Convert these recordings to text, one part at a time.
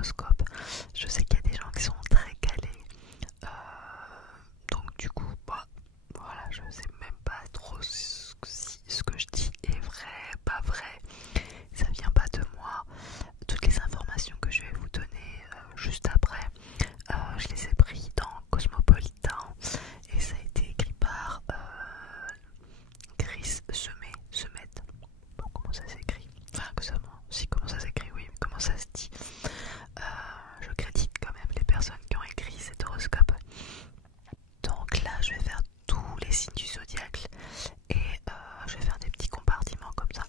l'horoscope. Je sais qu'il y a des gens qui sont très calés. Donc du coup, bah, voilà, je sais même pas trop si ce que je dis est vrai, pas vrai. Ça vient pas de moi. Toutes les informations que je vais vous donner juste après, je les ai pris dans Cosmopolitan et ça a été écrit par Chris Semet. Bon, comment ça s'écrit? Enfin, que ça, si, comment ça s'écrit, oui, mais comment ça se dit? Je crédite quand même les personnes qui ont écrit cet horoscope. Donc là, je vais faire tous les signes du zodiaque et je vais faire des petits compartiments comme ça.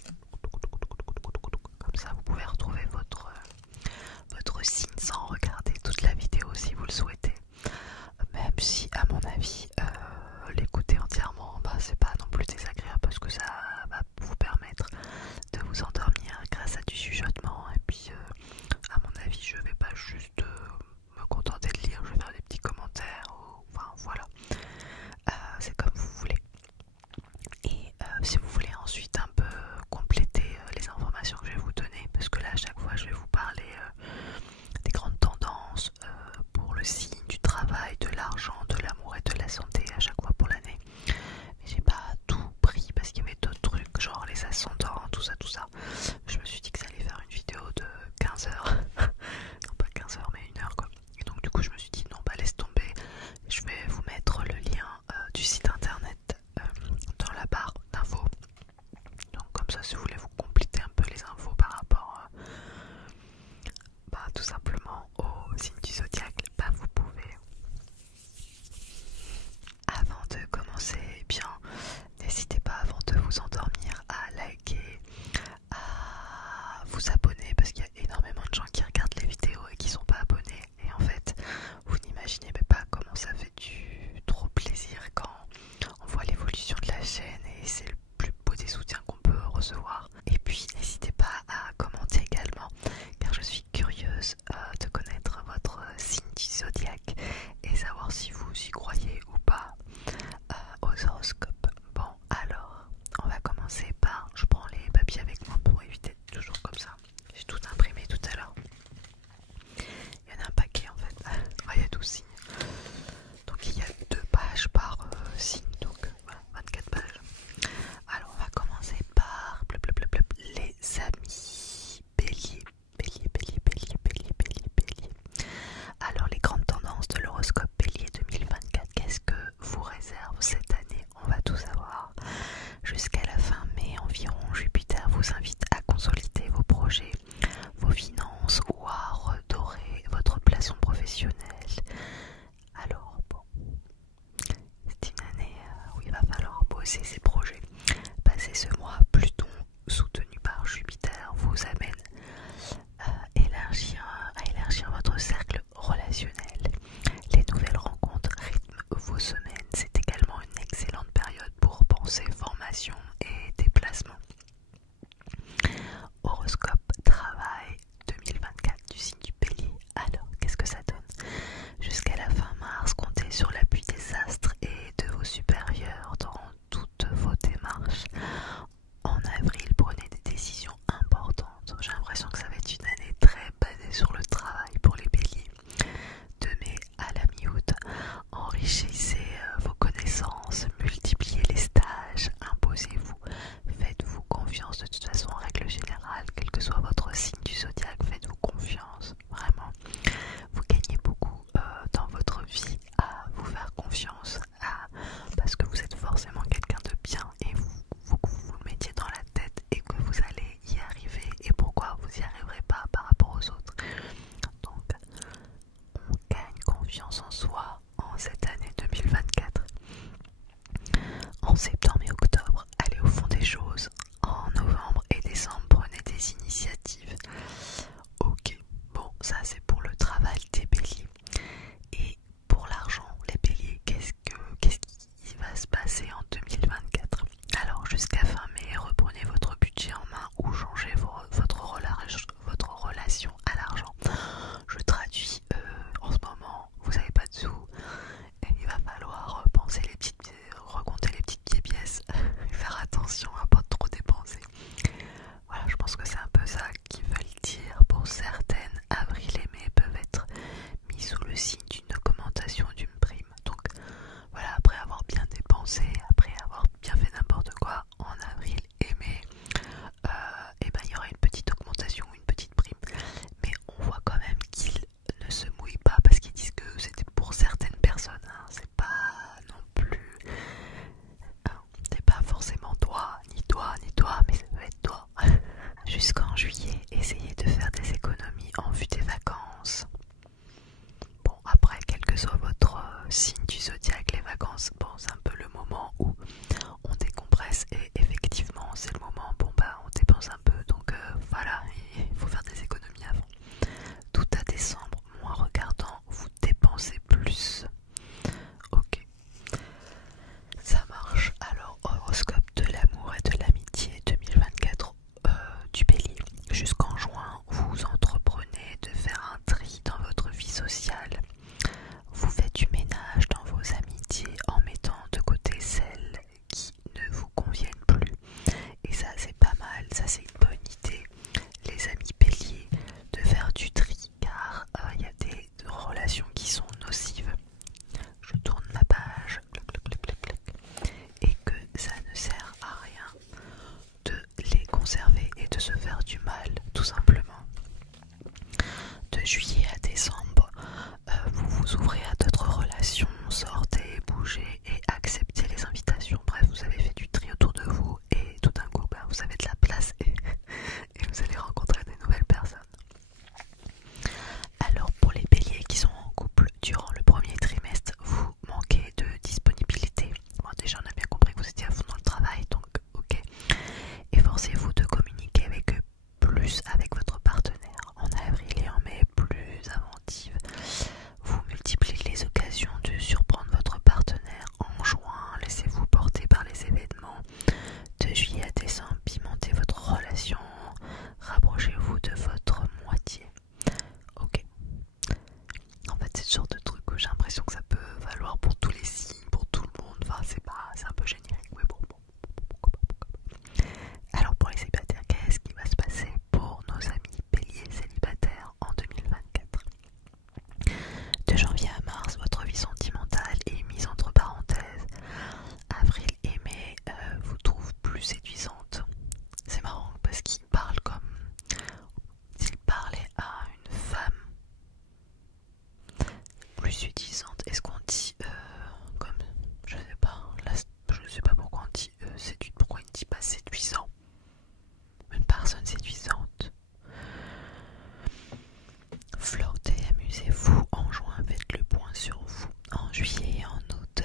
Comme ça, vous pouvez retrouver votre signe sans regarder toute la vidéo si vous le souhaitez. Même si, à mon avis, l'écouter entièrement, bah, c'est pas non plus désagréable parce que ça va vous permettre de vous endormir grâce à du chuchotement. Et puis, à mon avis, je vais pas juste me contenter de lire, je vais faire des petits commentaires. Enfin, voilà. C'est comme vous voulez. Et si vous voulez ensuite un peu compléter les informations que je vais vous donner, parce que là, à chaque fois, je vais vous parler des grandes tendances pour le signe, du travail, de l'argent, de l'amour et de la santé à chaque fois pour l'année. Mais j'ai pas tout pris parce qu'il y avait d'autres trucs, genre les ascendants, tout ça, tout ça. Je me suis dit que ça allait faire une vidéo de 15 heures. Non, pas 15 heures, mais 1 heure quoi. Et donc, du coup, je me suis dit non, bah laisse tomber. Je vais vous mettre le lien du site internet dans la barre d'infos. Donc, comme ça, si vous voulez vous compléter un peu les infos par rapport bah, tout simplement au signe du zodiaque, bah, vous pouvez. Avant de commencer, eh bien, n'hésitez pas avant de vous endormir à liker, à vous abonner parce qu'il y a énormément de gens qui regardent les vidéos et qui sont pas abonnés. Et en fait, vous n'imaginez même pas comment ça fait du trop plaisir quand on voit l'évolution de la chaîne et c'est le plus beau des soutiens qu'on peut recevoir. Et puis n'hésitez pas à commenter également car je suis curieuse de connaître votre signe du zodiaque et savoir si vous y croyez ou pas aux horoscopes. Bon alors, on va commencer par, je prends les papiers avec moi pour éviter toujours comme ça février, essayez de faire des économies en vue des vacances. Bon, après, quel que soit votre signe du zodiaque, les vacances, bon, c'est un peu le moment où on décompresse et effectivement, c'est le moment, bon bah, on dépense un peu, donc voilà, il faut faire des économies avant. Tout à décembre, moi regardant, vous dépensez plus. Ok, ça marche. Alors, horoscope de l'amour et de l'amitié 2024 du Bélier. Jusqu'en juin, vous entreprenez de faire un tri dans votre vie sociale. Vous faites du ménage dans vos amitiés en mettant de côté celles qui ne vous conviennent plus. Et ça, c'est pas mal, ça c'est une bonne idée, les amis Béliers, de faire du tri, car il y a des relations qui sont nocives. Je tourne ma page, et que ça ne sert à rien de les conserver et de se faire du mal, tout simplement. De juillet à décembre, vous vous ouvrez à d'autres relations, sortez, bougez et acceptez les invitations. Bref, vous avez fait du tri autour de vous et tout d'un coup, vous avez de la place et vous allez rencontrer des nouvelles personnes. Alors pour les béliers qui sont en couple, durant le premier trimestre, vous manquez de disponibilité. Bon, déjà on a bien compris que vous étiez à fond dans le travail, donc ok. Efforcez-vous de communiquer avec eux plus avec votre partenaire. En avril et en mai, plus inventive. Vous multipliez les occasions de surprendre votre partenaire. En juin, laissez-vous porter par les événements. De juillet à décembre, pimentez votre relation. Rapprochez-vous de votre moitié. Ok. En fait, c'est ce genre de truc où j'ai l'impression que ça peut valoir pour tous les signes, pour tout le monde. Enfin, c'est un peu générique, mais bon. Pourquoi pas. Alors pour les célibataires, qu'est-ce qui va se passer pour nos amis béliers célibataires en 2024? De janvier à mars, votre vie sentimentale est mise entre parenthèses. Avril et mai vous trouvent plus séduisante. C'est marrant parce qu'il parle comme s'il parlait à une femme plus séduisante. Est-ce qu'on dit comme, je sais pas, là, je sais pas pourquoi on dit pourquoi il ne dit pas séduisant? Une personne séduisante. Flirtez, amusez-vous. En juin, faites le point sur vous. En juillet et en août,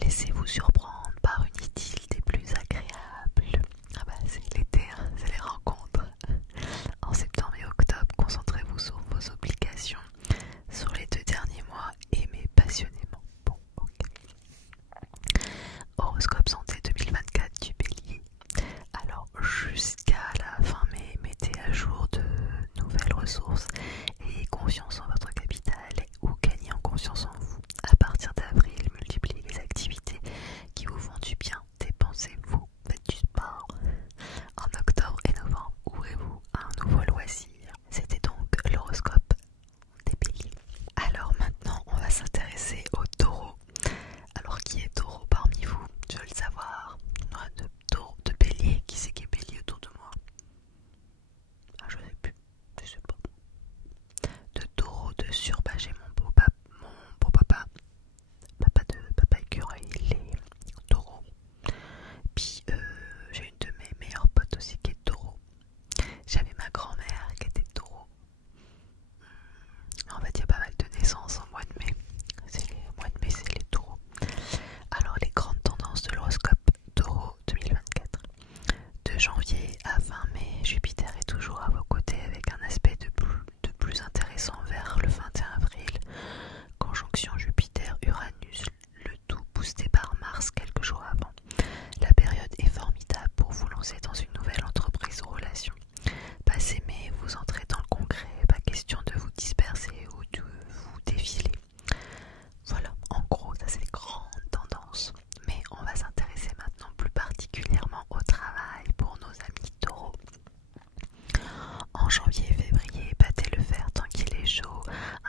laissez-vous surprendre par une idylle des plus agréables. Ah bah c'est l'été, hein, c'est les rencontres. En septembre et octobre, concentrez-vous sur vos obligations. Sur les 2 derniers mois, aimez passionnément. Bon, ok. Horoscope santé 2024 du Bélier. Alors jusqu'à la fin mai, mettez à jour de nouvelles ressources et confiance en votre capital ou gagnez en confiance en vous. À partir d'avril, multipliez les activités qui vous font du bien. Dépensez-vous, faites du sport. En octobre et novembre, ouvrez-vous à un nouveau loisir. C'était donc l'horoscope des béliers. Alors maintenant, on va s'intéresser aux taureaux. Alors qui est taureau parmi vous? Je veux le savoir. De bélier, qui c'est qui est bélier autour de moi? Ah, je sais plus, je sais pas. De taureau dessus, bah j'ai mon beau papa, papa écureuil, il est taureau. Puis j'ai une de mes meilleures potes aussi qui est taureau. J'avais ma grand-mère qui était taureau. En fait, il y a pas mal de naissances en mois de mai. Mois de mai, c'est les taureaux. Alors, les grandes tendances de l'horoscope taureau 2024. De janvier à fin mai, Jupiter est toujours à vos côtés avec un aspect de plus intéressant vers le 21 avril. Conjonction Jupiter-Uranus, le tout boosté par Mars quelques jours avant. La période est formidable pour vous lancer dans une nouvelle entreprise ou relation. Passez mai, vous entrez dans le concret, pas question de vous disperser ou de vous défiler. Voilà, en gros, ça c'est les grandes tendances. Mais on va s'intéresser maintenant plus particulièrement au travail pour nos amis taureaux. En janvier et février, battez le fer tant qu'il est chaud,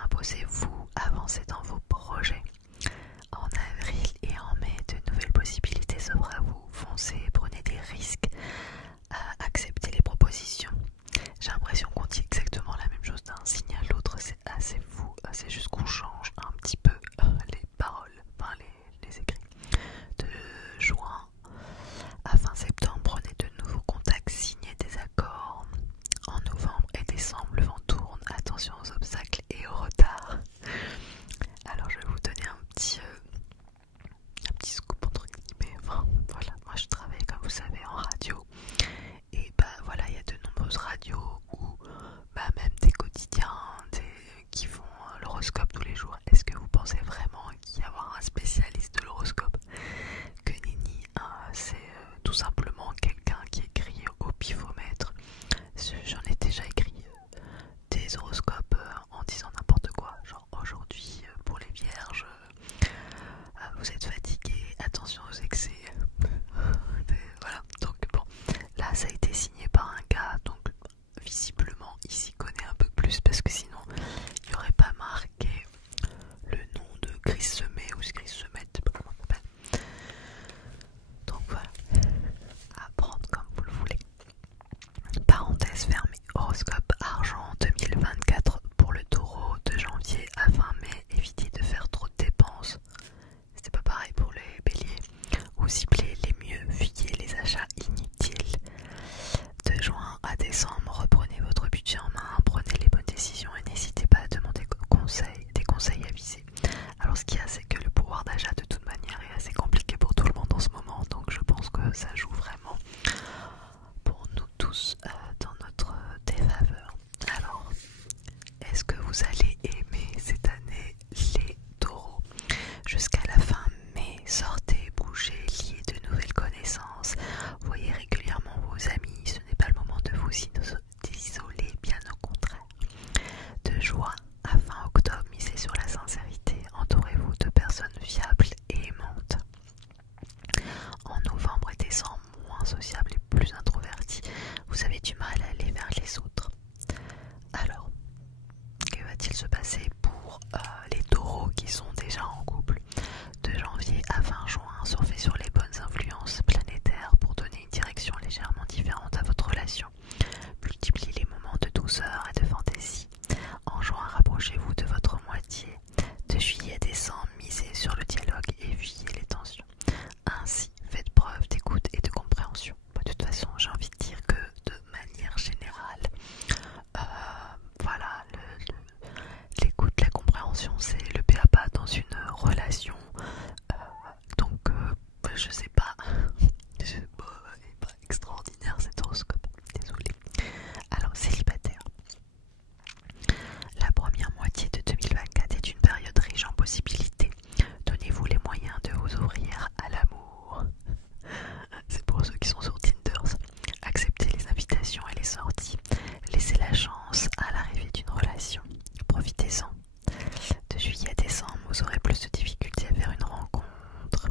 imposez-vous, avancez dans vos projets. En avril et en mai, de nouvelles possibilités s'offrent à vous, foncez, prenez des risques, acceptez les propositions. J'ai l'impression qu'on dit exactement la même chose d'un signe à l'autre, c'est assez fou, c'est juste qu'on change un petit peu les paroles, enfin les écrits. De juin à fin septembre, prenez de nouveaux contacts, signez des accords. En novembre, vous allez aimer cette année les taureaux. Jusqu'à la fin mai, sortez, bougez, liez de nouvelles connaissances, voyez régulièrement vos amis, ce n'est pas le moment de vous isoler, bien au contraire. De juin à fin octobre, misez sur la sincérité, entourez-vous de personnes fiables et aimantes. En novembre et décembre, moins sociables et plus introvertis, vous avez du mal à aller vers les autres. Alors, que va-t-il se passer pour les taureaux qui sont déjà en couple? De janvier à fin juin, surfez sur les bonnes influences planétaires pour donner une direction légèrement différente à votre relation. Multipliez les moments de douceur et de fantaisie. En juin, rapprochez-vous de votre moitié. De juillet à décembre, misez sur le dialogue et fuyez les tensions. Ainsi, faites preuve d'écoute et de compréhension. De toute façon, j'ai envie de dire que de manière générale, voilà, l'écoute, la compréhension, c'est le b.a.-ba dans une relation. Donc, je sais pas, c'est pas extraordinaire cet horoscope, désolée. Alors, célibataire. La première moitié de 2024 est une période riche en possibilités. Donnez-vous les moyens de vous ouvrir à l'amour. C'est pour ceux qui sont sur Tinder. Acceptez les invitations et les sorties. Laissez la chance à l'arrivée d'une relation. Profitez-en. De juillet à décembre, vous aurez plus de difficultés à faire une rencontre.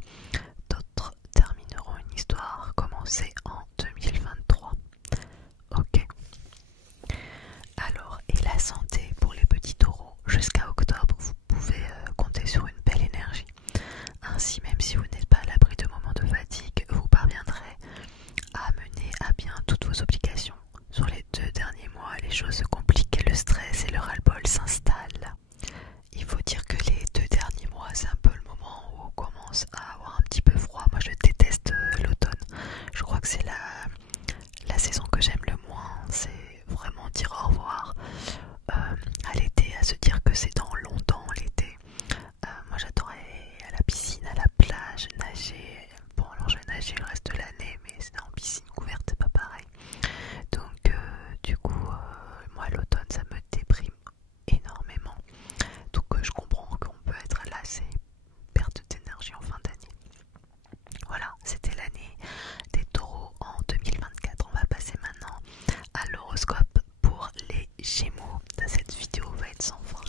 D'autres termineront une histoire commencée en 2023. Ok. Alors, et la santé pour les petits taureaux? Jusqu'à octobre, vous pouvez compter sur une belle énergie. Ainsi, même si vous n'êtes pas à l'abri de moments de fatigue, vous parviendrez à mener à bien toutes vos obligations. Sur les 2 derniers mois, les choses se compliquent, le stress et le ras-le-bol s'installent. Il faut dire que les 2 derniers mois, c'est un peu le moment où on commence à avoir un petit peu froid. Moi, je déteste l'automne. Je crois que c'est la saison que j'aime le moins. C'est vraiment dire au revoir à l'été, à se dire que c'est dans longtemps l'été. Moi, j'adorais à la piscine, à la plage, nager. Bon, alors je vais nager le reste de l'année, mais c'est en piscine couverte, c'est pas pareil. Donc, du coup, moi, l'automne, ça me déprime énormément. Donc, je comprends qu'on peut être lassé, perte d'énergie en fin d'année. Voilà, c'était l'année des taureaux en 2024. On va passer maintenant à l'horoscope pour les Gémeaux. Cette vidéo va être sans fin.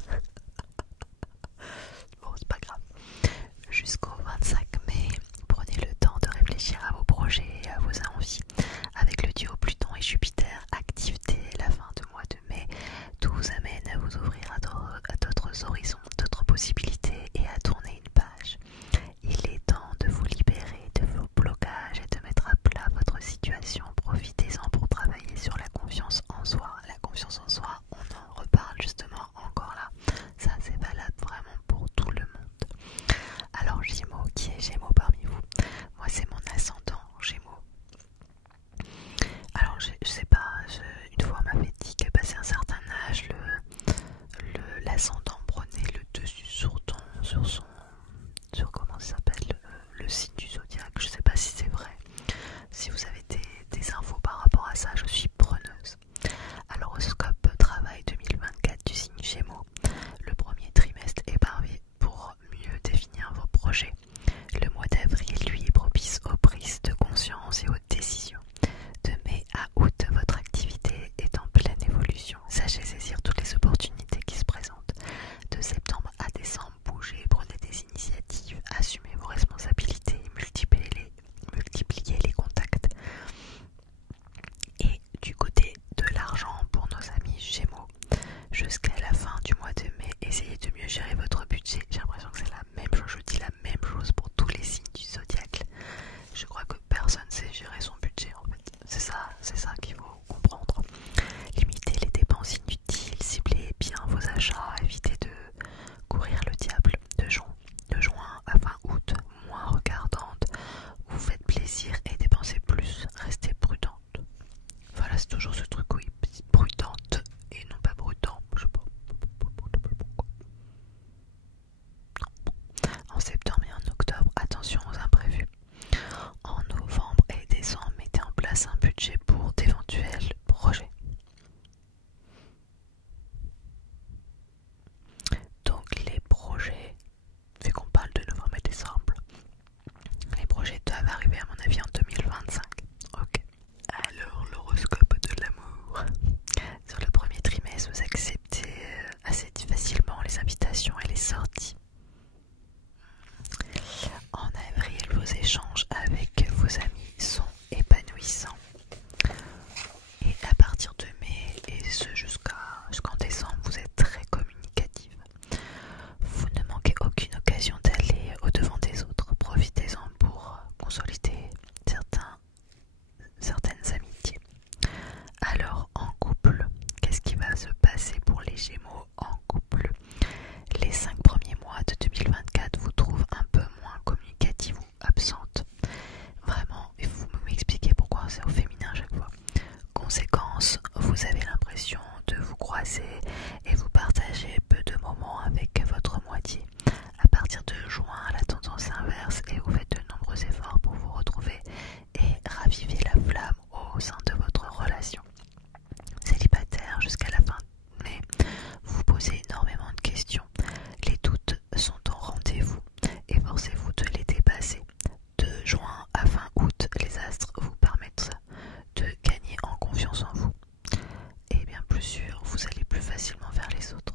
facilement vers les autres.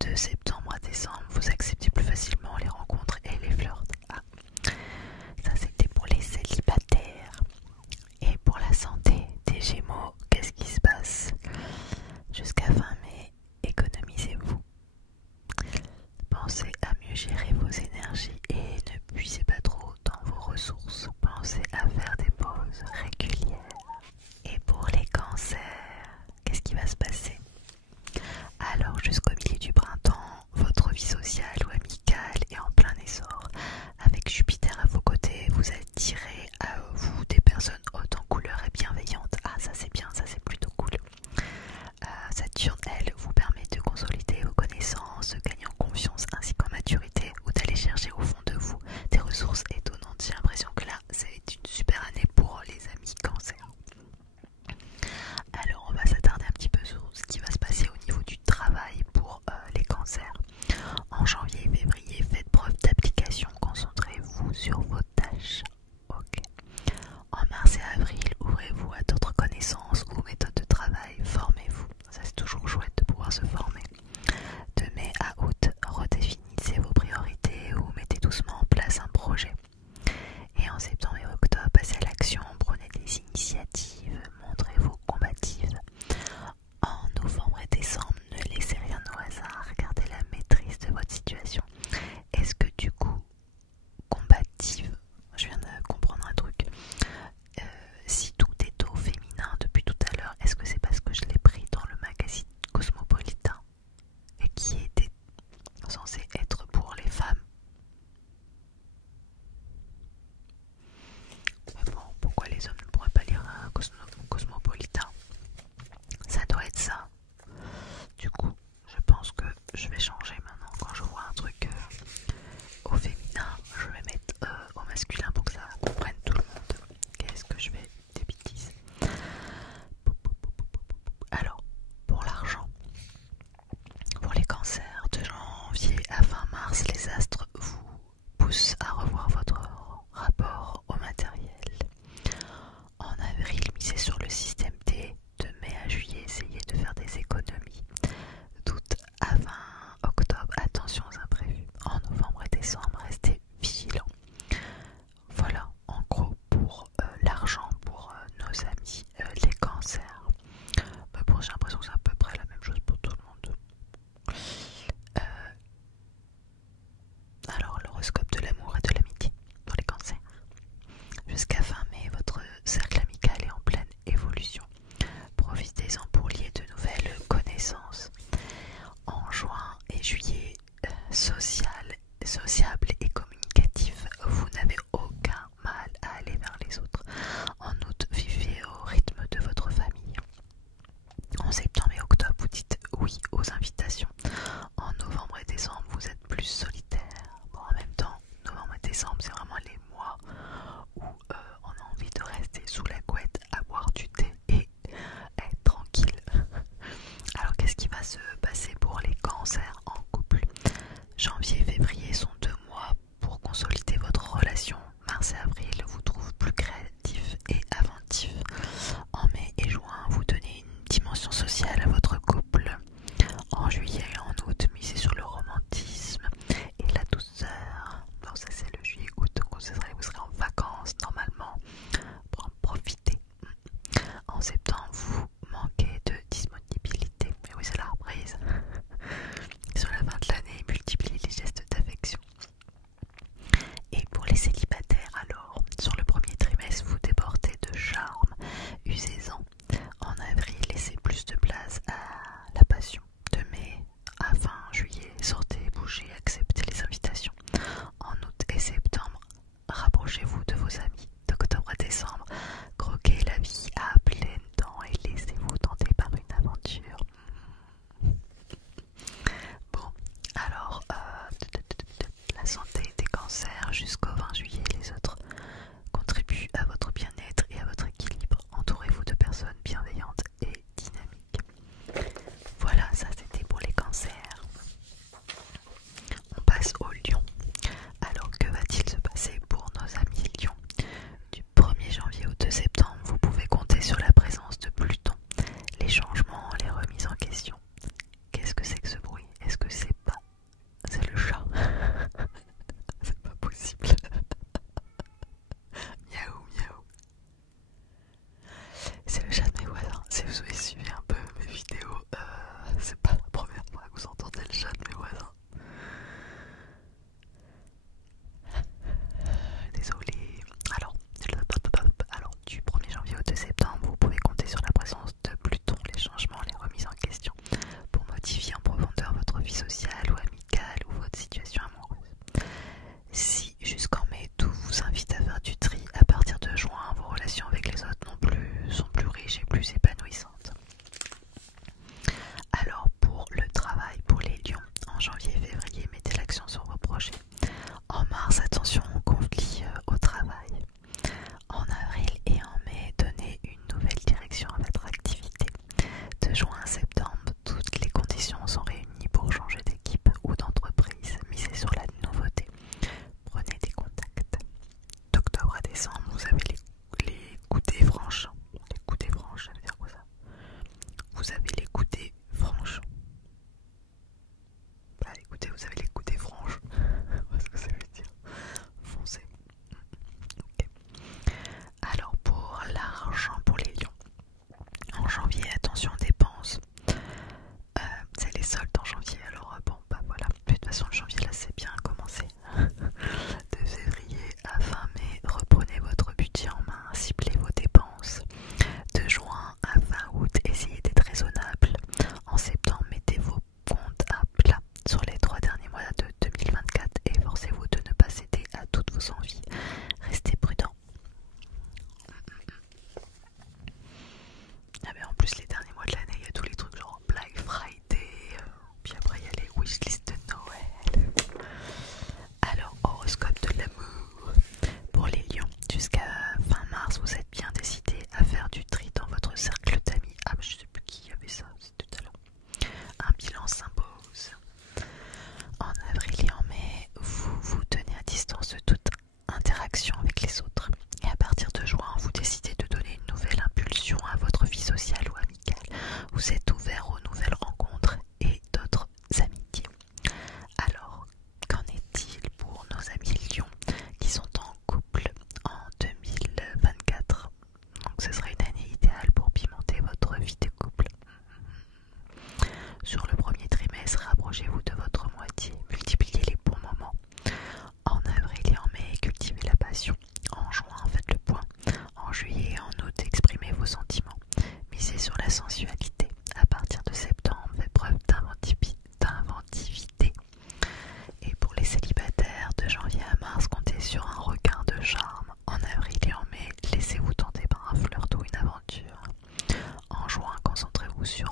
De septembre à décembre, vous acceptez plus facilement les rencontres et les flirts. Ah, ça c'était pour les célibataires. Et pour la santé des Gémeaux, qu'est-ce qui se passe? Jusqu'à fin mai, économisez-vous. Pensez à mieux gérer vos énergies et ne puisez pas trop dans vos ressources. Pensez à faire des pauses régulières. Et pour les cancers, qu'est-ce qui va se passer? Alors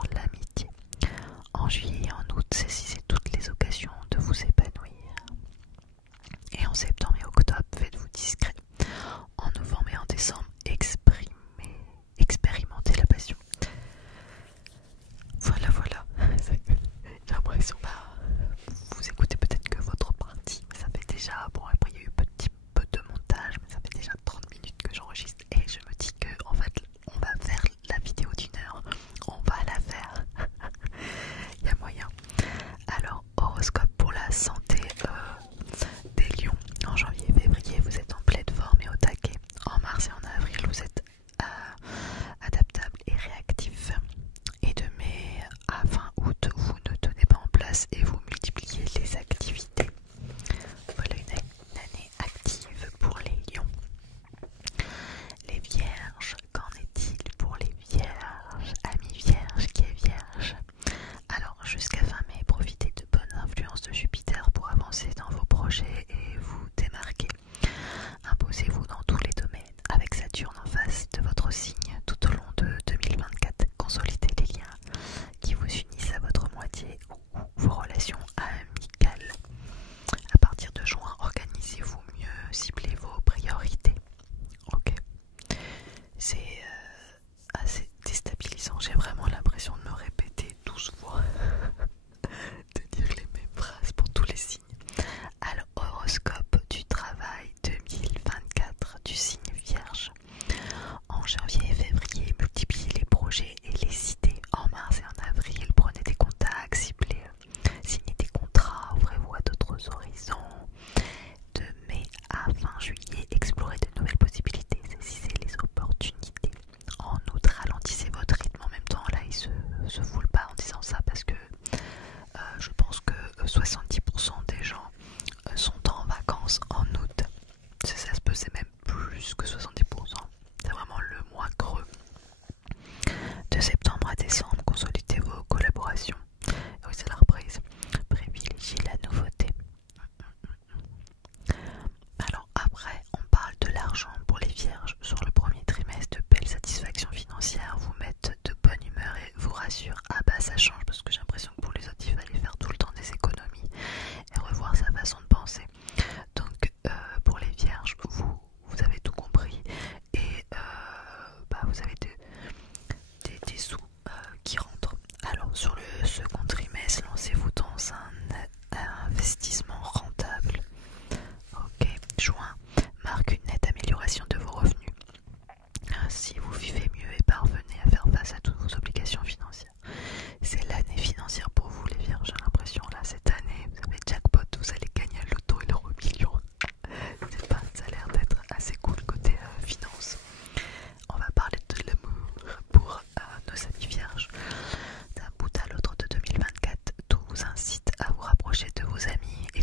sur l'amitié. En juillet et en août, saisissez toutes les occasions de vous épanouir. Et en septembre et octobre, faites-vous discret. En novembre et en décembre, expérimentez la passion. Voilà. J'ai l'impression, vous écoutez peut-être que votre partie, mais ça fait déjà, bon après il y a eu un petit peu de montage, mais ça fait déjà 30 minutes que j'enregistre et je me dis que en fait on va faire la vidéo d'1 heure, on va la faire, il y a moyen. Alors horoscope pour la santé des lions, en janvier et février vous êtes en pleine forme et au taquet, en mars et en avril vous êtes adaptable et réactif. Et de mai à fin août, vous ne tenez pas en place et vous multipliez les activités. Voilà une année active pour les lions. Les vierges, qu'en est-il pour les vierges? Amis vierges, qui est vierge? Alors jusqu'à fin mai, profitez de bonnes influences de Jupiter pour avancer dans vos projets et vous démarquer. Imposez-vous dans tous les domaines avec Saturne en face de votre signe tout au long de 2024. Consolidez les liens qui vous unissent à votre moitié ou vos relations amicales. À partir de juin, organisez-vous mieux, ciblez vos priorités. Ok. C'est assez déstabilisant. J'ai vraiment l'impression de me répéter 12 fois, de dire les mêmes phrases pour tous les signes. Alors, horoscope du travail 2024 du signe vierge. En janvier et février, multipliez les projets et les idées. En mars et en avril, prenez des contacts, ciblez, signez des contrats, ouvrez-vous à d'autres horizons. De mai à fin juillet, explorez de nouvelles possibilités, saisissez les opportunités. En août, ralentissez votre rythme. En même temps, là, il se foule pas en disant ça parce que je pense que 70% des gens sont en vacances en août. Ça se peut, c'est même plus que 70%. C'est vraiment le mois creux. De septembre à décembre, consolidez vos collaborations. Oui, c'est la reprise. Privilégiez la nouveauté. Alors après, on parle de l'argent pour les vierges. Sur le premier trimestre, de belles satisfactions financières vous mettent de bonne humeur et vous rassurent. Ah bah ça change parce que j'ai l'impression que pour les autres, il fallait faire tout le temps des économies et revoir sa façon de penser. Donc pour les vierges, vous avez tout compris et vous avez des sous qui rentrent. Alors sur le second trimestre, lancez-vous dans un investissement rentable. Ok, juin marque une nette amélioration de vos revenus. Ainsi vous vivez mieux et parvenez à faire face à toutes vos obligations financières. C'est l'année financière pour vous les vierges, j'ai l'impression là cette année, vous avez jackpot, vous allez gagner à l'auto et l'euro million. Ça a l'air d'être assez cool côté finance. On va parler de l'amour pour nos amis vierges. D'un bout à l'autre de 2024, tout vous incite à vous rapprocher de vos amis et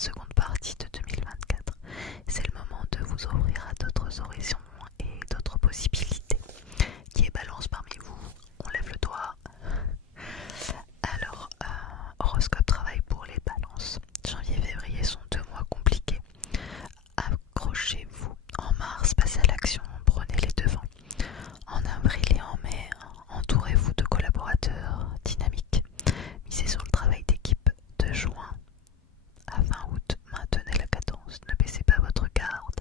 seconde partie de 2024. C'est le moment de vous ouvrir à d'autres horizons et d'autres possibilités. Qui est balance parmi vous? On lève le doigt. Alors, horoscope travail pour les balances. Janvier et février sont 2 mois compliqués. Accrochez-vous. En mars, passez à l'action, prenez les devants. En avril et en mai, entourez-vous de collaborateurs dynamiques. Misez sur le travail d'équipe. De juin à fin août, maintenez la cadence, ne baissez pas votre garde.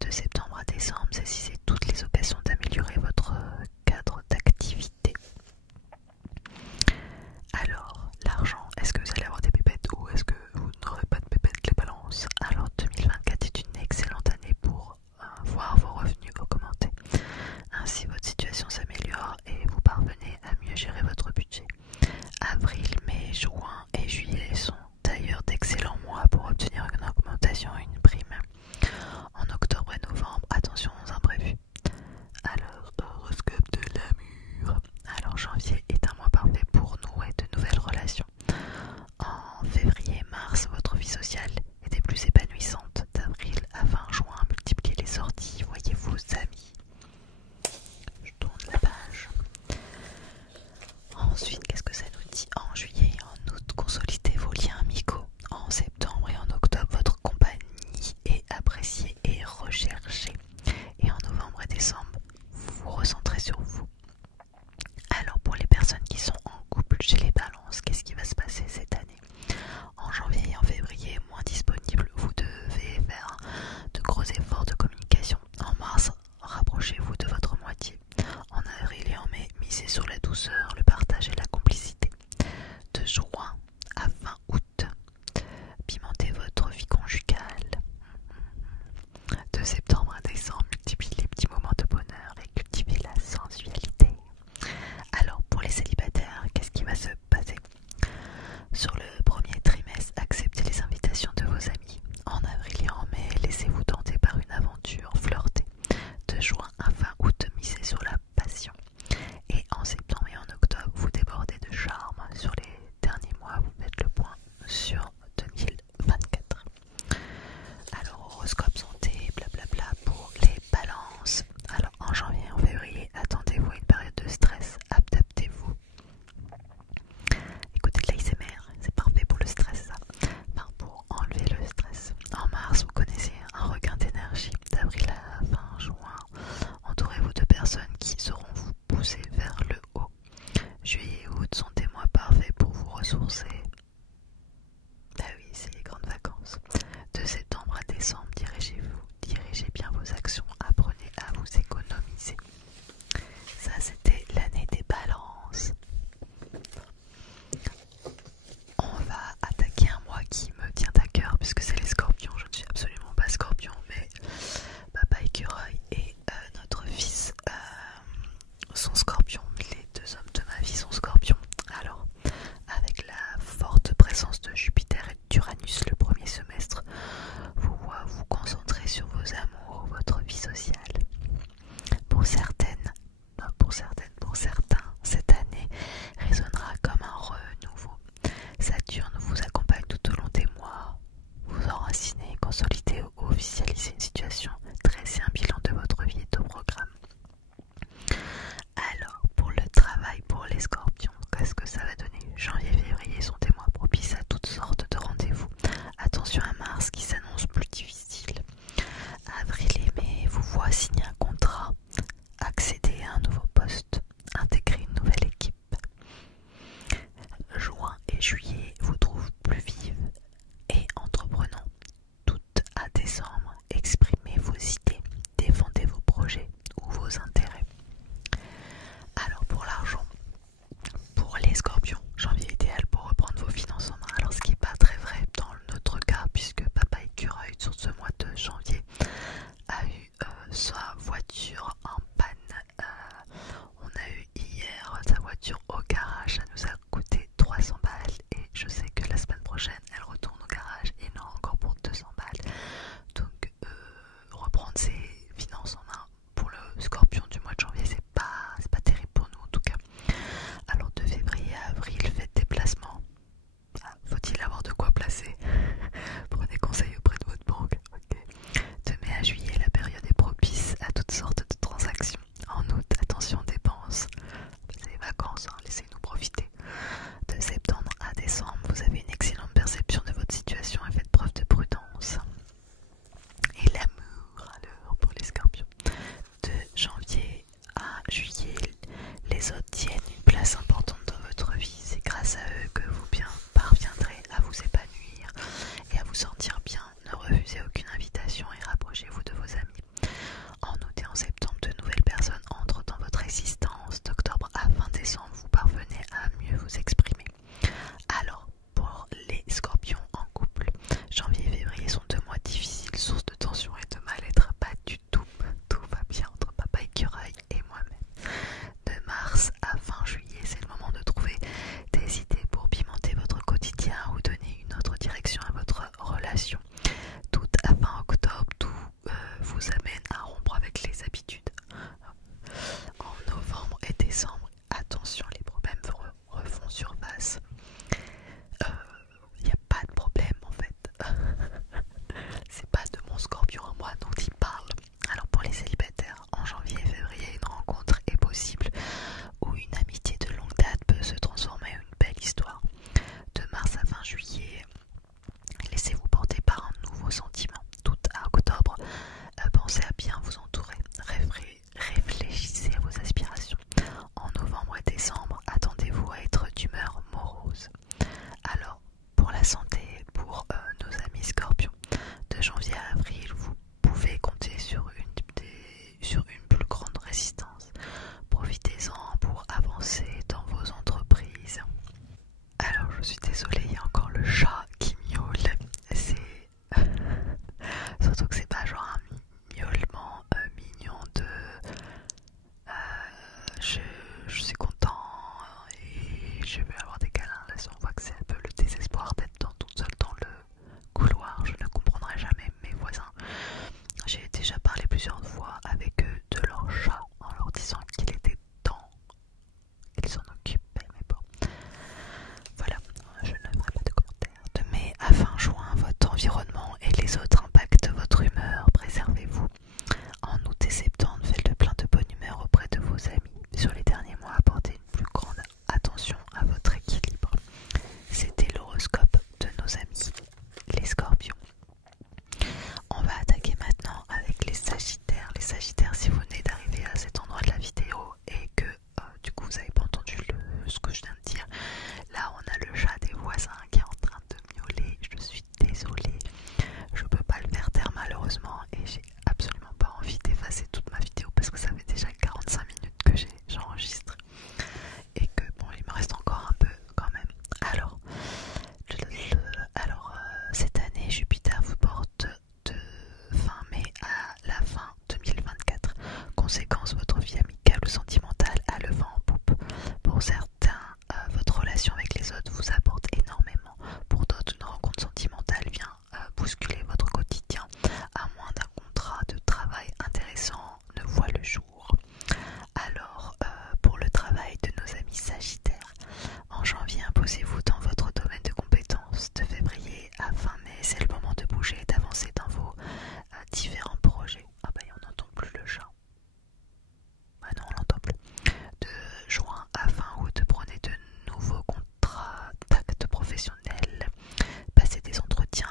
De septembre à décembre, saisissez toutes les occasions d'améliorer votre cadre d'activité. Alors, l'argent, est-ce que vous allez avoir des pépettes ou est-ce que vous n'aurez pas de pépettes, les balances? Alors 2024 est une excellente année pour voir vos revenus augmenter. Ainsi votre situation s'améliore et vous parvenez à mieux gérer votre budget. Avril, mai, juin et juillet sont d'ailleurs d'excellents mois pour obtenir une augmentation et une prime. En octobre et novembre, attention aux imprévus. Alors, horoscope de l'amour. Alors janvier est un mois parfait pour nouer de nouvelles relations. En février et mars, votre vie sociale était plus épanouissante. D'avril à fin juin, multipliez les sorties, voyez vos amis. Je tourne la page. Ensuite, qu'est-ce que ça nous dit? En juillet et en août, consolidez vos liens amicaux. En septembre et en octobre, votre compagnie est appréciée et recherchée. Et en novembre et décembre, vous vous recentrez sur vous. Alors pour les personnes qui sont en couple chez les balances, qu'est-ce qui va se passer cette année? En janvier et en février, moins disponible sentir bien, ne refusez aucune invitation et rapprochez-vous de vos amis. En août et en septembre, de nouvelles personnes entrent dans votre existence. D'octobre à fin décembre, vous parvenez à mieux vous exprimer. Alors, pour les scorpions en couple, janvier et février sont 2 mois difficiles, source de tension et de mal-être. Pas du tout, tout va bien entre papa écureuil et moi-même. De mars à fin juillet, c'est le moment de trouver des idées pour pimenter votre quotidien ou donner une autre direction à votre relation. D'août à fin octobre, tout vous amène à rompre avec les habitudes. En novembre et décembre, attention, les problèmes refont surface. Il n'y a pas de problème en fait. C'est pas de mon scorpion à moi dont il parle. Alors pour les célibataires, en janvier et février, une rencontre est possible ou une amitié de longue date peut se transformer en une belle histoire. De mars à fin juillet, laissez-vous porter par un nouveau sentiment. D'août à octobre, pensez à bien vous entourer. Réfléchissez à vos aspirations. En novembre et décembre, attendez-vous à être d'humeur morose. Alors, pour la santé, pour nos amis scorpions, de janvier à avril, vous pouvez compter sur une plus grande résistance. Profitez-en pour avancer dans vos entreprises. Alors, je suis désolée, il y a encore le chat qui miaule. C'est surtout que c'est pas genre un miaulement mignon de je suis content et je vais avoir des câlins. Là, on voit que c'est un peu le désespoir d'être toute seule dans le couloir. Je ne comprendrai jamais mes voisins. J'ai déjà parlé plusieurs fois avec eux de leur chat en leur disant qu'il était temps qu'ils s'en occupaient, mais bon. Voilà, je ne ferai pas de commentaires. De mai à fin juin, votre environnement et les autres impactent votre humeur. Préservez-vous. En août et septembre, faites le plein de bonne humeur auprès de vos amis. Sur les derniers mois, apportez une plus grande attention à votre équilibre. C'était l'horoscope de nos amis, les scorpions. On va attaquer maintenant avec les sagittaires. Les sagittaires, si vous venez d'arriver à cet endroit de la vidéo et que du coup vous n'avez pas entendu ce que je viens de dire, là on a le chat des voisins qui est en train de miauler. Je suis désolée, je peux pas le faire taire malheureusement et j'ai absolument pas envie d'effacer toute ma vidéo parce que ça fait déjà 45 minutes que j'enregistre et que bon, il me reste encore un peu quand même. Alors cette année, Jupiter vous porte de fin mai à la fin 2024. Conséquence, votre vie amicale ou sentimentale a le vent en poupe. Pour certains, votre relation avec les autres vous apporte énormément. Pour d'autres, une rencontre sentimentale vient bousculer votre quotidien, à moins d'un contrat de travail intéressant ne voit le jour. Alors, pour le travail de nos amis sagittaires, en janvier, imposez-vous dans votre domaine de compétences. De février à fin mai, c'est le moment de bouger et d'avancer dans vos différents projets. Ah bah, on n'entend plus le chat. Ah non, on l'entend plus. De juin à fin août, prenez de nouveaux contacts professionnels, passez des entretiens,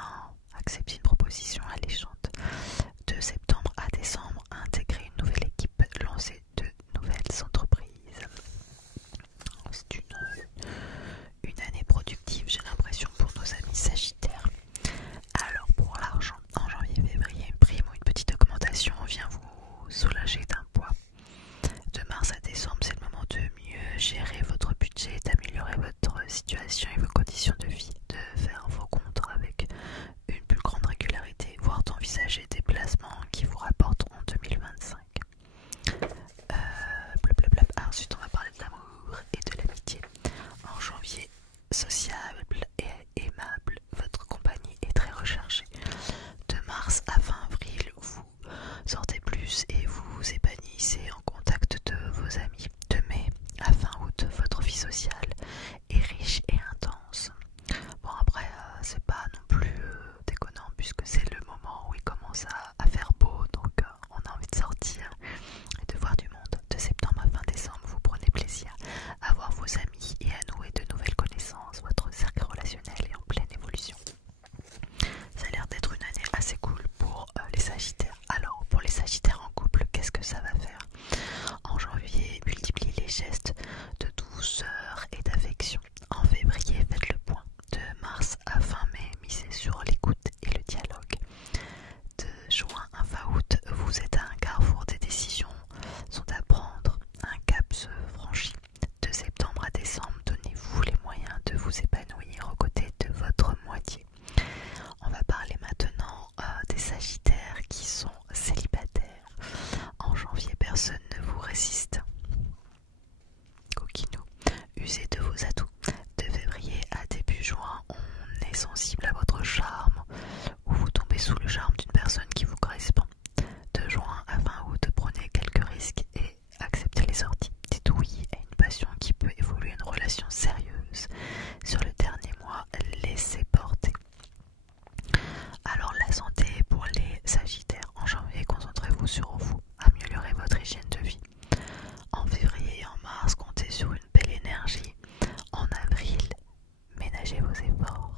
acceptez une proposition alléchante. De septembre à décembre, intégrez une nouvelle équipe, lancez de nouvelles entreprises. C'est une année productive, j'ai l'impression, pour nos amis sagittaires. Alors pour l'argent, en janvier-février, une prime ou une petite augmentation vient vous soulager d'un poids. De mars à décembre, c'est le moment de mieux gérer votre budget, d'améliorer votre situation et vos conditions de vie, de faire vos comptes avec une plus grande régularité, voire d'envisager des placements qui vous rapportent en 2025. Ensuite, on va parler de l'amour et de l'amitié. En janvier, sociable et aimable, votre compagnie est très recherchée. De mars à fin avril, vous sortez plus et vous vous épanouissez en contact de vos amis. De mai à fin août, votre vie sociale est riche et intense. Bon après, c'est pas non plus déconnant puisque c'est le moment où il commence à faire beau, donc on a envie de sortir et de voir du monde. De septembre à fin décembre, vous prenez plaisir à voir vos amis et à nouer de nouvelles connaissances. Votre cercle relationnel est en pleine évolution. Ça a l'air d'être une année assez cool pour les sagittaires. Alors pour les sagittaires en couple, qu'est-ce que ça va faire? En janvier, multipliez les gestes de douceur et d'affection. En février, faites le point. De mars à fin mai, misez sur l'écoute tombez sous le charme d'une personne qui vous correspond. De juin à fin août, prenez quelques risques et acceptez les sorties. Dites oui à une passion qui peut évoluer en une relation sérieuse. Sur le dernier mois, laissez porter. Alors la santé pour les Sagittaires. En janvier, concentrez-vous sur vous, améliorez votre hygiène de vie. En février et en mars, comptez sur une belle énergie. En avril, ménagez vos efforts.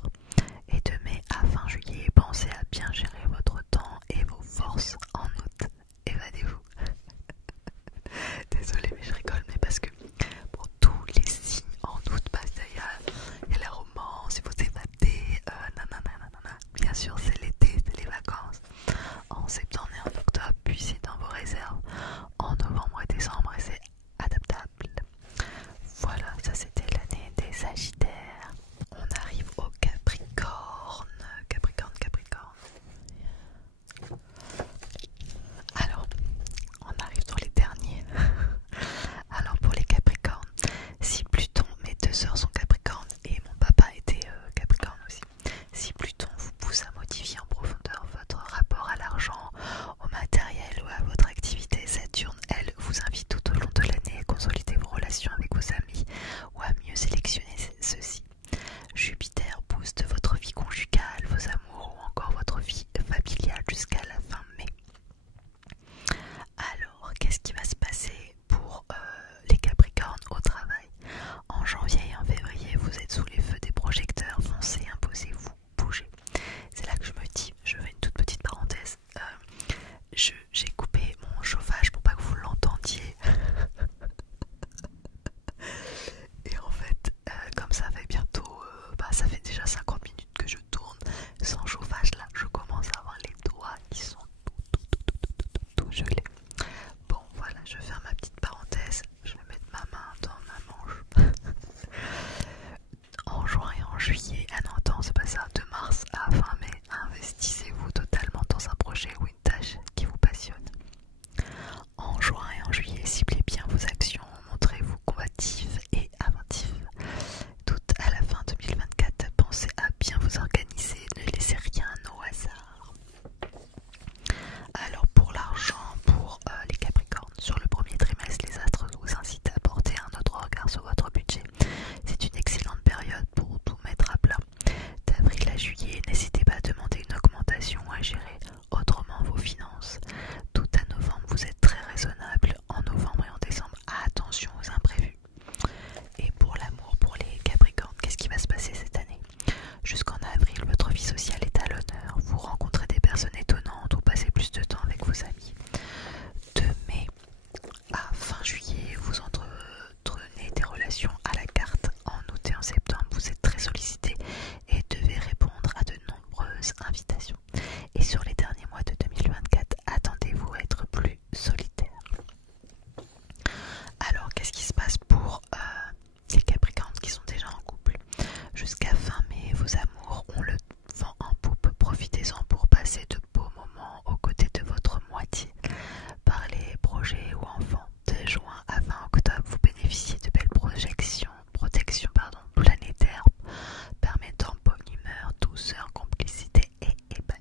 Et de mai à fin juillet, pensez à bien gérer votre temps et vos forces. En août, évadez-vous. Désolée mais je rigole, mais parce que pour tous les signes en août, il y a la romance, il faut s'évader, nanana. Bien sûr c'est l'été, c'est les vacances. En septembre et en octobre, puisez dans vos réserves. En novembre et décembre, et c'est adaptable. Voilà, ça c'était l'année des Sagittaires. On arrive au Capricorne. Capricorne. Alors, on arrive sur les derniers. Alors pour les Capricornes, si Pluton, mes deux sœurs sont Capricornes et mon papa était Capricorne aussi. Si Pluton vous pousse à modifier en profondeur votre rapport à l'argent, au matériel ou à votre activité, Saturne, elle, vous invite tout au long de l'année à consolider vos relations avec vos amis ou à mieux sélectionner ceux-ci. Jupiter booste votre vie conjugale, vos amours ou encore votre vie familiale jusqu'à la fin mai. Alors, qu'est-ce qui va se passer pour les Capricornes au travail? En janvier et en février, vous êtes sous les feux des projecteurs, foncez, imposez-vous, bougez. C'est là que je me dis, je fais une toute petite parenthèse, j'ai coupé mon chauffage pour pas que vous l'entendiez. Et en fait, comme ça fait bientôt, ça fait déjà 50 minutes que je tourne sans chauffage, là je commence à avoir les doigts qui sont tout gelés. Bon voilà, je ferme ma petite parenthèse, je vais mettre ma main dans ma manche. En juin et en juillet, non attends, c'est pas ça, de mars à fin mai, investissez-vous totalement dans un projet ou une tâche qui vous passionne. En juin et en juillet, ciblez bien vos actions, montrez-vous combative et inventive. Tout à la fin 2024, pensez à bien vous organiser, ne laissez rien au hasard. Alors pour l'argent, pour les Capricornes, sur le premier trimestre, les astres vous incitent à porter un autre regard sur votre budget. C'est une excellente période pour tout mettre à plat. D'avril à juillet, n'hésitez pas à demander une augmentation ou à gérer autrement vos finances. Tout à novembre, vous êtes très raisonnable. En novembre et en décembre, attention aux imprévus. Et pour l'amour, pour les Capricornes, qu'est-ce qui va se passer cette année? Jusqu'en avril, votre vie sociale est à l'honneur. Vous rencontrez des personnes étonnantes ou passez plus de temps avec vos amis. De mai à fin juillet, vous entretenez des relations à la carte. En août et en septembre, vous êtes très sollicité et devez répondre à de nombreuses invitations. Et sur les derniers mois de 2024, attendez-vous à être plus solitaire. Alors, qu'est-ce qui se passe pour les Capricornes qui sont déjà en couple? Jusqu'à fin mai, vos amours ont le vent en poupe. Profitez-en pour passer de beaux moments aux côtés de votre moitié. Par les projets ou enfants, de juin à fin octobre, vous bénéficiez de belles protections planétaires permettant bonne humeur, douceur, complicité et épanouissement.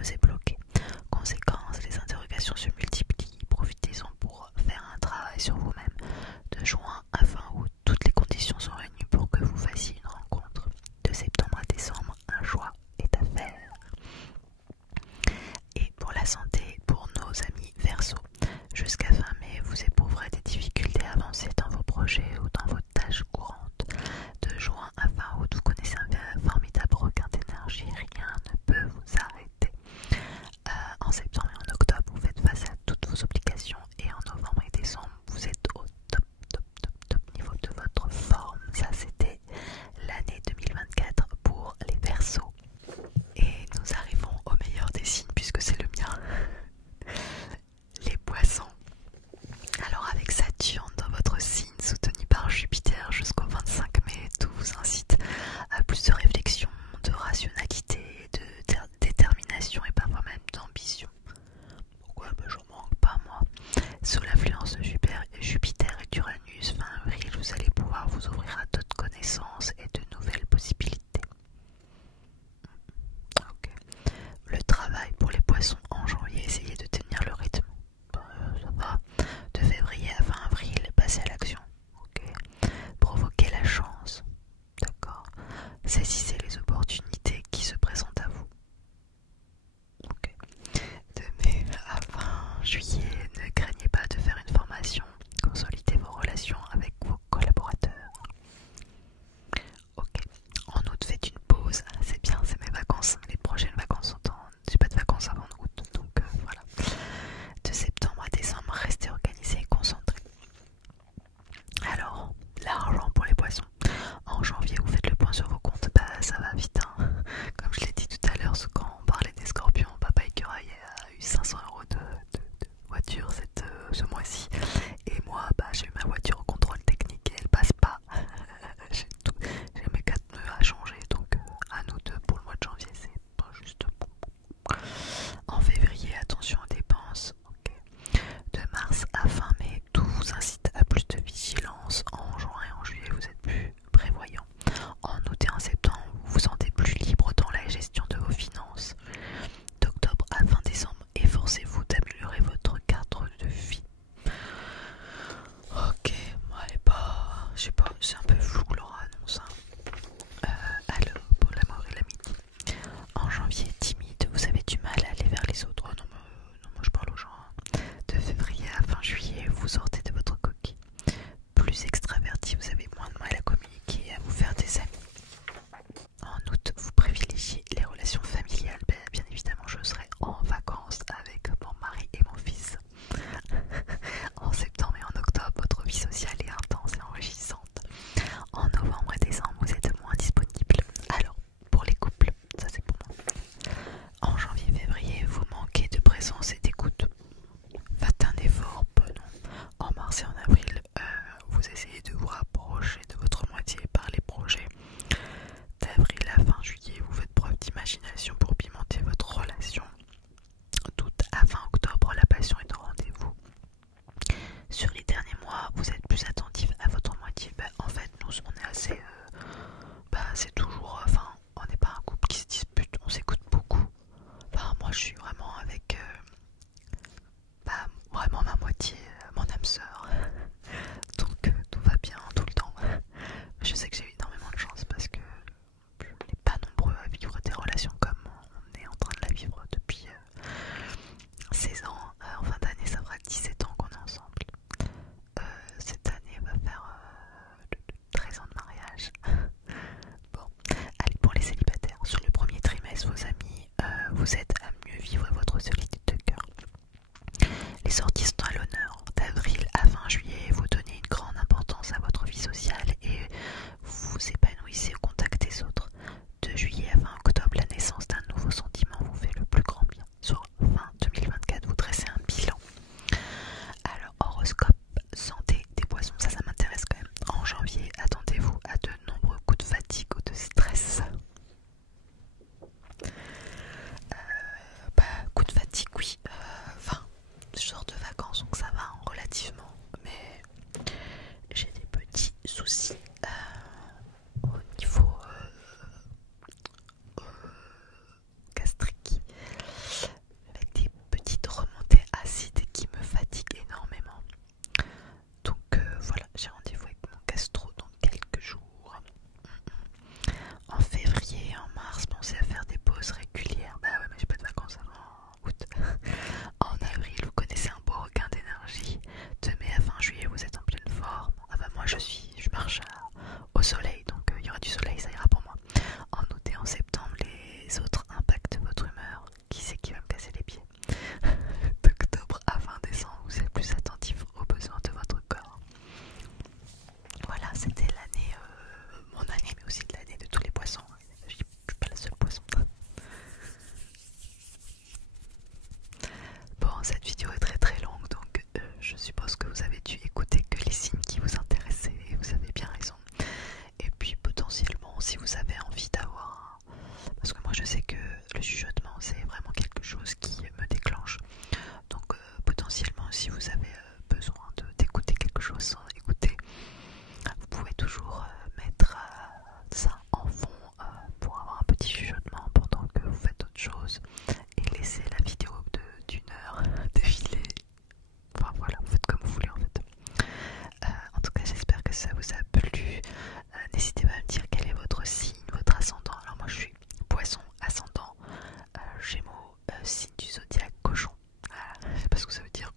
douloureuse et bloquée. Conséquence, les interrogations se multiplient. Profitez-en pour faire un travail sur vous-même. De juin à fin août, toutes les conditions sont réunies pour que vous fassiez une rencontre. De septembre à décembre, un choix est à faire. Et pour la santé, pour nos amis Verseau, jusqu'à fin mai, vous éprouverez des difficultés à avancer dans vos projets ou dans vos tâches courantes. De juin à fin août, vous connaissez un formidable regain d'énergie, rien ne peut vous arrêter. En septembre et en octobre, vous faites face à toutes vos obligations et en novembre et décembre, vous êtes au top niveau de votre forme. Ça, c'était l'année 2024 pour les Verseaux. Et nous arrivons au meilleur des signes puisque c'est le mien, les Poissons. Alors avec Saturne dans votre signe soutenu par Jupiter jusqu'au 25 mai, tout vous incite à plus de réflexion, de rationalité, de détermination et parfois même d'ambition. Pourquoi j'en manque pas moi. Sous l'influence de Jupiter et d'Uranus, fin avril, vous allez pouvoir vous ouvrir à d'autres connaissances et de nouvelles possibilités. Ok. Le travail pour les Poissons en janvier, essayez de tenir le rythme. Ça va. De février à fin avril, passez à l'action. Ok. Provoquez la chance. D'accord. Saisissez les opportunités qui se présentent à vous. Ok. De mai à fin juillet, ne craignez pas de faire une formation. Consolidez vos relations avec vos collaborateurs. Ok. En août, faites une pause. C'est bien, c'est mes vacances. Les prochaines vacances sont en... J'ai pas de vacances avant août, donc voilà. De septembre à décembre, restez organisés et concentrés. Alors, l'argent pour les Poissons. En janvier, vous faites le point sur vos comptes. Bah, ça va vite, hein. Comme je l'ai dit tout à l'heure, quand on parlait des Scorpions, Papa Écureuil a eu 500 € de voiture ce mois-ci. Et moi, bah, j'ai eu ma voiture au contrôle technique et elle passe pas. J'ai mes 4 nœuds à changer, donc à nous deux pour le mois de janvier, c'est pas juste bon. En février, attention aux dépenses. Okay. De mars à fin mai, tout vous incite à plus de vigilance. En juin et en juillet, vous êtes plus prévoyant. En août et en septembre, vous vous sentez plus libre dans la gestion de vos finances. D'octobre à fin décembre, efforcez-vous d'améliorer votre cadre de vie. Ok, ouais, je sais pas, c'est un peu flou leur annonce. Alors, pour l'amour et l'amitié. En janvier, timide, vous avez du mal à aller vers les autres. Oh, non, moi je parle aux gens. De février à fin juillet, vous sortez de votre coquille. Plus extraverti, vous avez moins de mal à communiquer et à vous faire des amis. En août, vous privilégiez les relations familiales. Bien évidemment, je serai en vacances avec mon mari et mon fils. En septembre et en octobre, votre vie sociale est intense et enrichissante. En novembre et décembre, vous êtes moins disponible. Alors, pour les couples, ça c'est pour moi. En janvier-février, vous manquez de présence et d'écoute. Faites un effort, non. En mars et en avril, vous essayez de vous rapprocher de votre moitié par les projets. D'avril à fin juillet, vous faites preuve d'imagination pour pimenter votre relation. D'août à fin octobre, la passion est au rendez-vous. Sur les derniers mois, vous êtes plus attentif à votre moitié. En fait, nous, on est assez... c'est toujours... on n'est pas un couple qui se dispute, on s'écoute beaucoup. Moi, je suis vraiment avec... vraiment ma moitié, mon âme sœur. Donc, tout va bien tout le temps. Je sais que j'ai eu énormément de chance parce que je n'ai pas nombreux à vivre des relations comme on est en train de la vivre depuis 16 ans. En fin d'année, ça fera 17 ans qu'on est ensemble. Cette année, on va faire 13 ans de mariage. Bon, allez, pour les célibataires, sur le premier trimestre, vos amis vous aident à mieux vivre votre solitude de cœur. Les sorties sont à l'honneur. D'avril à fin juillet, vous donnez une grande importance à votre vie sociale et vous vous épanouissez au contact des autres. De juillet à fin octobre, la naissance d'un nouveau sentiment vous fait le plus grand bien. Sur fin 2024, vous dressez un bilan. Alors, horoscope santé des Poissons, ça m'intéresse quand même. En janvier, attendez-vous à de nombreux coups de fatigue ou de stress. cette vidéo est très très longue, donc je suppose que vous avez dû écouter que les signes qui vous intéressaient et vous avez bien raison. Et puis potentiellement, si vous avez envie d'avoir parce que moi je sais que le chuchotement c'est vraiment quelque chose qui me déclenche. Donc potentiellement si vous avez besoin d'écouter quelque chose sans écouter, vous pouvez toujours mettre ça en fond pour avoir un petit chuchotement pendant que vous faites autre chose et laisser la vidéo d'une heure défiler. Enfin voilà, vous faites comme vous voulez en fait. En tout cas j'espère que ça vous a plu. N'hésitez pas à me dire quel est votre signe, votre ascendant. Alors moi je suis Poisson, ascendant, Gémeaux, signe du zodiaque, Cochon. Je sais pas ce que ça veut dire,